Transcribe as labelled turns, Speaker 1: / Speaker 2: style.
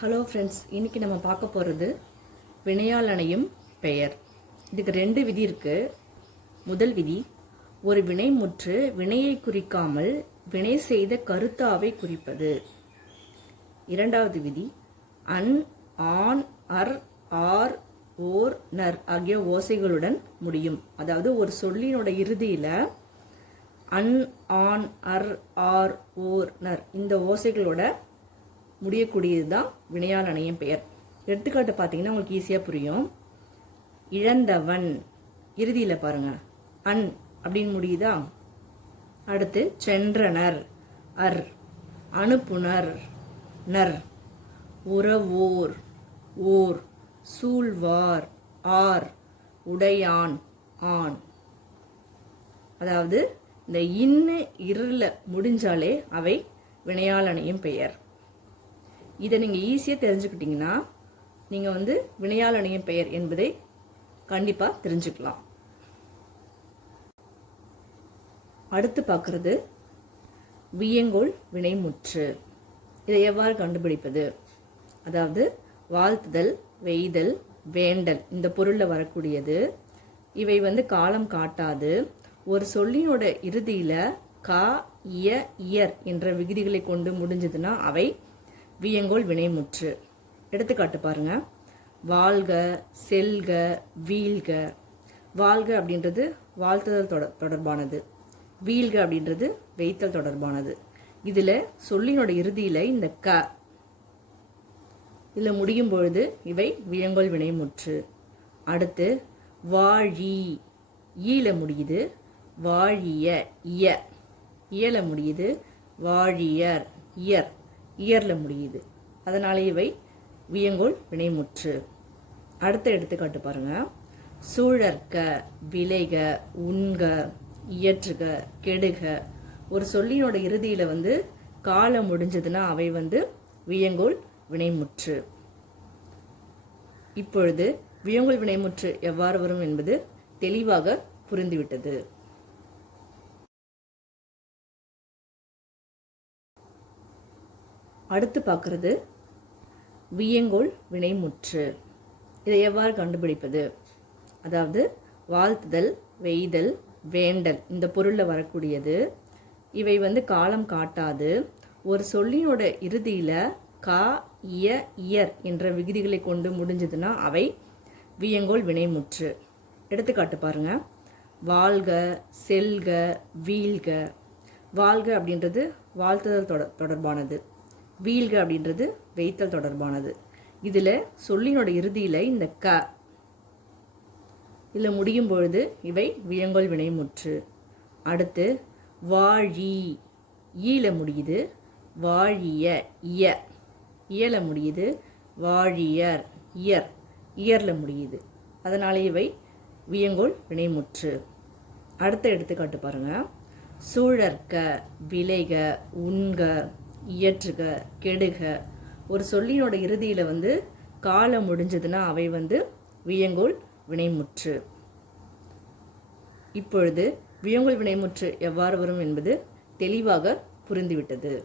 Speaker 1: Hello friends இன்றைக்கி நம்ம பார்க்க போகிறது வினையால் அணையும் பெயர். இதுக்கு ரெண்டு விதி இருக்குது முதல் விதி ஒரு வினை முற்று வினையை குறிக்காமல் வினை செய்த கருத்தாவை குறிப்பது. இரண்டாவது விதி அன் ஆன் அர் ஆர் ஓர் நர் ஆகிய ஓசைகளுடன் முடியும். அதாவது ஒரு சொல்லினோட இறுதியில் அன் ஆன் அர் ஆர் ஓர் நர் இந்த ஓசைகளோட முடியக்கூடியது தான் வினையால் அணையும் பெயர். எடுத்துக்காட்டு பார்த்தீங்கன்னா உங்களுக்கு ஈஸியாக புரியும். இழந்தவன் இறுதியில் பாருங்கள் அன் அப்படின்னு முடியுதா? அடுத்து சென்றனர் அர். அனுப்புனர் நர் உறவோர் ஓர். சூழ்வார் ஆர். உடையான் ஆண். அதாவது இந்த இன்னு இருள முடிஞ்சாலே அவை வினையாளனையும் பெயர். இதை நீங்கள் ஈஸியாக தெரிஞ்சுக்கிட்டீங்கன்னா நீங்கள் வந்து வினையால் பெயர் என்பதை கண்டிப்பாக தெரிஞ்சுக்கலாம் அடுத்து பார்க்குறது வியங்கோல் வினைமுற்று இதை எவ்வாறு கண்டுபிடிப்பது அதாவது வாழ்த்துதல் வெய்தல் வேண்டல் இந்த பொருளில் வரக்கூடியது இவை வந்து காலம் காட்டாது ஒரு சொல்லினோட இறுதியில் கா இய இயர் என்ற விகுதிகளை கொண்டு முடிஞ்சதுன்னா அவை வியங்கோல் வினைமுற்று. எடுத்துக்காட்டு பாருங்க. வாழ்க செல்க வீழ்க. வாழ்க அப்படின்றது வாழ்த்துதல் தொட தொடர்பானது. வீழ்க அப்படின்றது வைத்தல் தொடர்பானது. இதில் சொல்லினோட இறுதியில் இந்த க இதில் முடியும் பொழுது இவை வியங்கோல் வினைமுற்று. அடுத்து வாழி ஈல முடியுது. வாழிய இய இயல முடியுது. வாழியர் இயர். இயரில் முடியுது. அதனால இவை வியங்கோல் வினைமுற்று. அடுத்த எடுத்துக்காட்டு பாருங்க. சூழற்க விளைக உண்க இயற்றுக கெடுக. ஒரு சொல்லினோட இறுதியில் வந்து காலம் முடிஞ்சதுன்னா அவை வந்து வியங்கோல் வினைமுற்று. இப்பொழுது வியங்கோல் வினைமுற்று எவ்வாறு வரும் என்பது தெளிவாக புரிந்துவிட்டது. அடுத்து பார்க்குறது வியங்கோல் வினைமுற்று. இதை எவ்வாறு கண்டுபிடிப்பது? அதாவது வாழ்த்துதல் வெய்தல் வேண்டல் இந்த பொருளில் வரக்கூடியது. இவை வந்து காலம் காட்டாது. ஒரு சொல்லினோட இறுதியில் கா இய இயர் என்ற விகுதிகளை கொண்டு முடிஞ்சதுன்னா அவை வியங்கோல் வினைமுற்று. எடுத்துக்காட்டு பாருங்க. வாழ்க செல்க வீழ்க. வாழ்க அப்படின்றது வாழ்த்துதல் தொட தொடர்பானது. வீழ்க அப்படின்றது வைத்தல் தொடர்பானது. இதில் சொல்லினோட இறுதியில் இந்த க இதில் முடியும் பொழுது இவை வியங்கோல் வினைமுற்று. அடுத்து வாழி ஈல முடியுது வாழிய இய இயல முடியுது வாழியர் இயர் இயரில் முடியுது. அதனால் இவை வியங்கோல் வினைமுற்று. அடுத்த எடுத்துக்காட்டு பாருங்கள் சூழற்க விளைக உண்க இயற்றுக கெடுக. ஒரு சொல்லினோட இறுதியில் வந்து காலம் முடிஞ்சதுன்னா அவை வந்து வியங்கோல் வினைமுற்று. இப்பொழுது வியங்கோல் வினைமுற்று எவ்வாறு வரும் என்பது தெளிவாக புரிந்துவிட்டது.